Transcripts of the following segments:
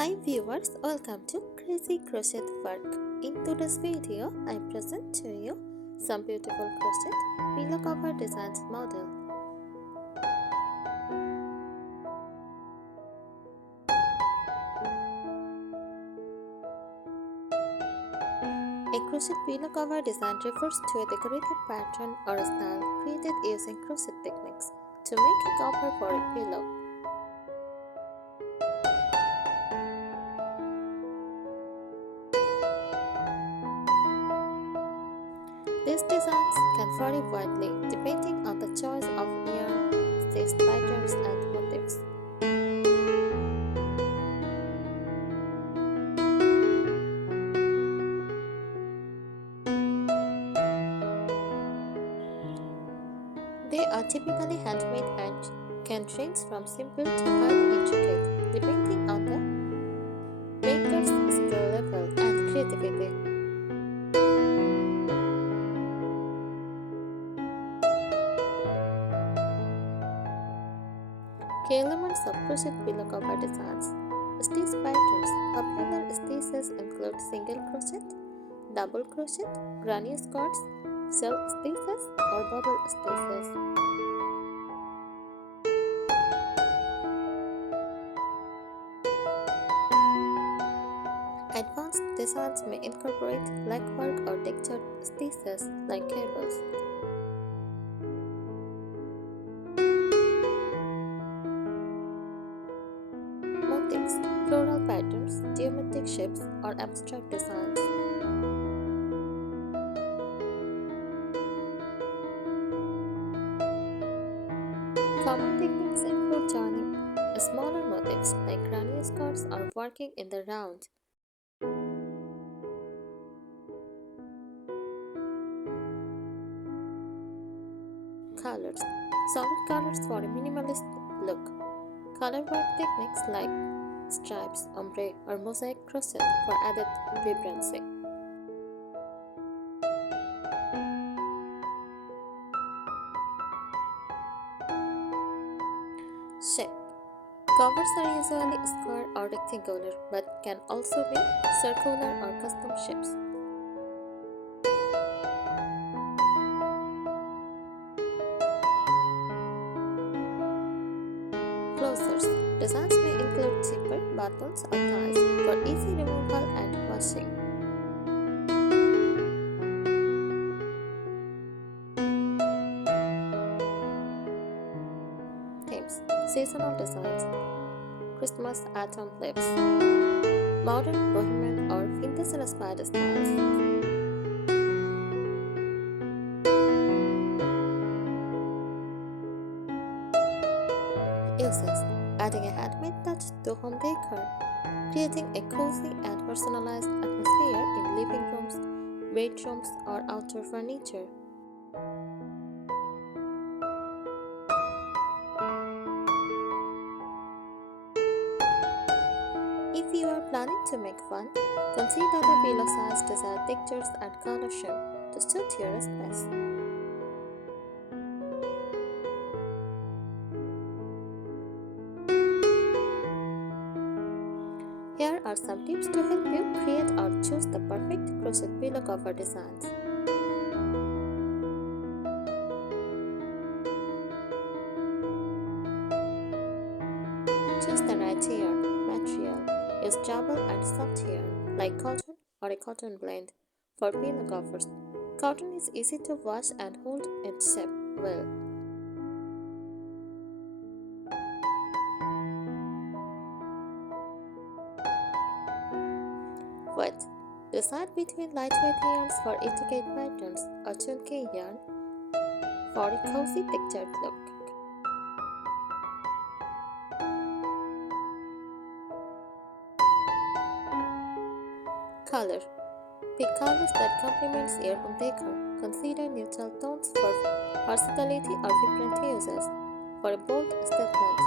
Hi viewers, welcome to Crazy Crochet Work. In today's video, I present to you some beautiful crochet pillow cover designs model. A crochet pillow cover design refers to a decorative pattern or style created using crochet techniques to make a cover for a pillow. These designs can vary widely depending on the choice of yarn, stitched patterns, and motifs. They are typically handmade and can range from simple to highly intricate, depending on the maker's skill level and creativity. Key elements of crochet pillow cover designs. Stitch patterns. Popular stitches include single crochet, double crochet, granny squares, shell stitches, or bubble stitches. Advanced designs may incorporate legwork or textured stitches like cables. Motifs, floral patterns, geometric shapes, or abstract designs. Common techniques include joining smaller motifs like granny squares or working in the round. Colors. Solid colors for a minimalist look. Color work techniques like stripes, ombre, or mosaic crochet for added vibrancy. Shape. Covers are usually square or rectangular but can also be circular or custom shapes. Closures. Designs may include zipper, buttons, or ties for easy removal and washing. Themes. Seasonal designs. Christmas autumn leaves. Modern, bohemian, or vintage-inspired styles. Uses. Adding a handmade touch to home decor, creating a cozy and personalized atmosphere in living rooms, bedrooms, or outdoor furniture. If you are planning to make fun, consider the pillow size, desired textures, and color scheme to suit your space. Here are some tips to help you create or choose the perfect crochet pillow cover designs. Choose the right yarn material. Use double and soft yarn like cotton or a cotton blend for pillow covers. Cotton is easy to wash and hold its shape well. Weight. Decide between lightweight yarns for intricate patterns or chunky yarn for a cozy textured look. Color. Pick colors that complement your home decor. Consider neutral tones for versatility or vibrant uses for a bold statement.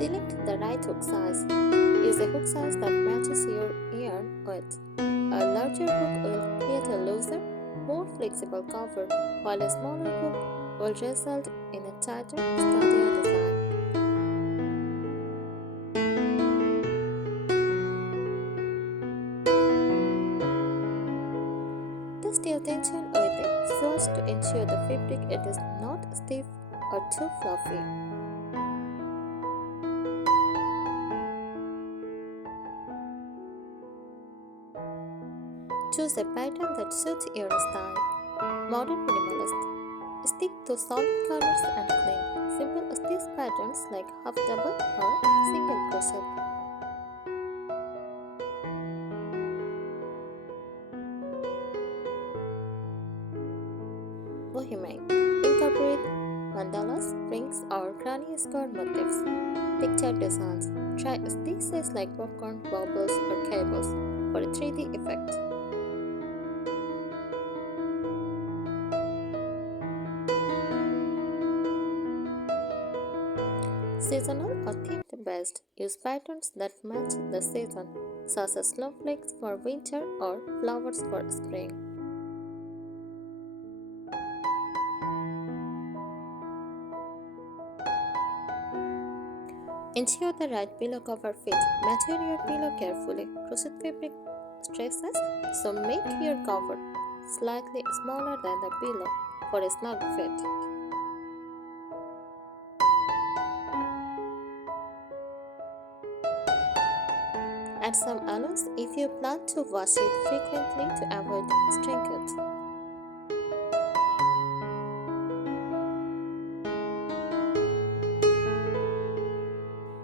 Select the right hook size. Use a hook size that matches your yarn weight. A larger hook will create a looser, more flexible cover, while a smaller hook will result in a tighter, sturdier design. Test your tension with a swatch to ensure the fabric it is not stiff or too fluffy. Choose a pattern that suits your style. Modern minimalist. Stick to solid colors and clean, simple stitch patterns like half double or single crochet. Bohemian. Incorporate mandalas, rings, or granny square motifs. Picture designs. Try stitches like popcorn, bubbles, or cables for a 3D effect. Seasonal or themed based. Use patterns that match the season, such as snowflakes for winter or flowers for spring. Ensure the right pillow cover fit. Measure your pillow carefully. Crochet fabric stresses, so make your cover slightly smaller than the pillow for a snug fit. Add some alloys if you plan to wash it frequently to avoid shrinkage.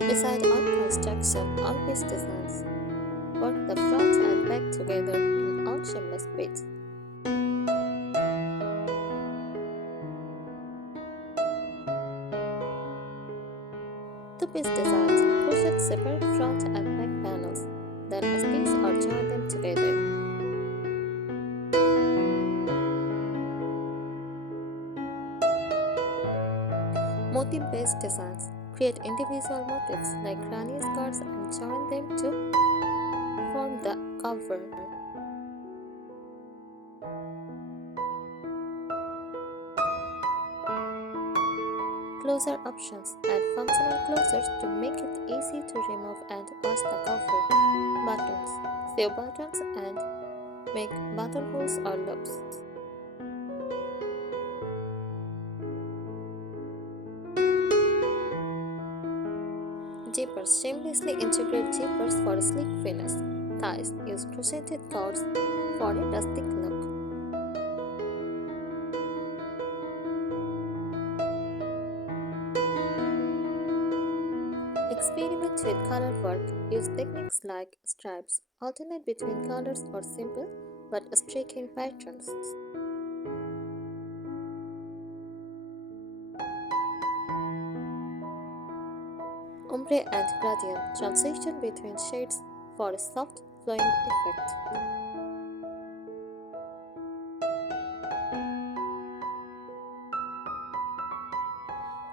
Decide on construction on piece designs. Work the front and back together on seamless bits. Two-piece designs. Crochet separate front and back panels, then stitch or join them together. Motif-based designs. Create individual motifs like granny squares and join them to form the cover. Closure options. Add functional closures to make it easy to remove and wash the cover. Buttons. Sew buttons and make buttonholes or loops. Zippers. Seamlessly integrate zippers for a sleek finish. Ties. Use crocheted cords for a rustic look. Experiment with color work. Use techniques like stripes. Alternate between colors or simple but striking patterns. Ombre and gradient. Transition between shades for a soft, flowing effect.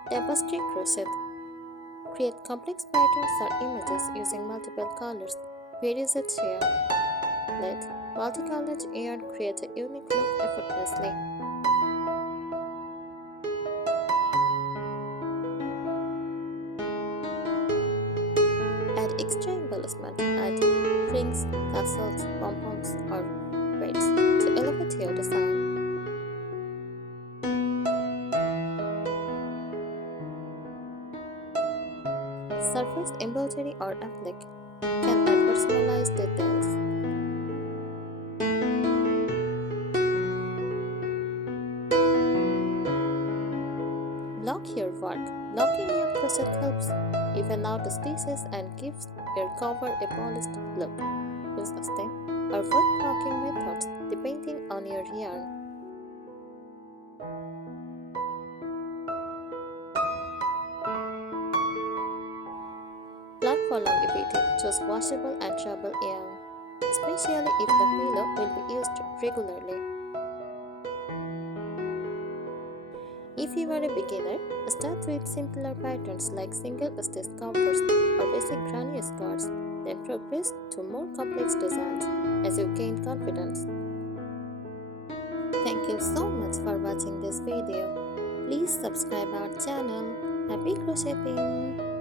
Tapestry crochet. Create complex patterns or images using multiple colors. Ideas.Share. Let multicolored yarn create a unique look effortlessly. Add extra embellishment. Add rings, tassels, pom-poms, or beads to elevate your design. Surface embroidery or applique can add personalized details. Lock your work. Locking your crochet helps even out the stitches and gives your cover a polished look. Use a stem or wood locking methods depending on your yarn. Plan for longevity. Choose washable and travel yarn, especially if the pillow will be used regularly. If you are a beginner, start with simpler patterns like single stitch covers or basic granny squares, then progress to more complex designs as you gain confidence. you so much for watching this video. Please subscribe our channel. Happy crocheting!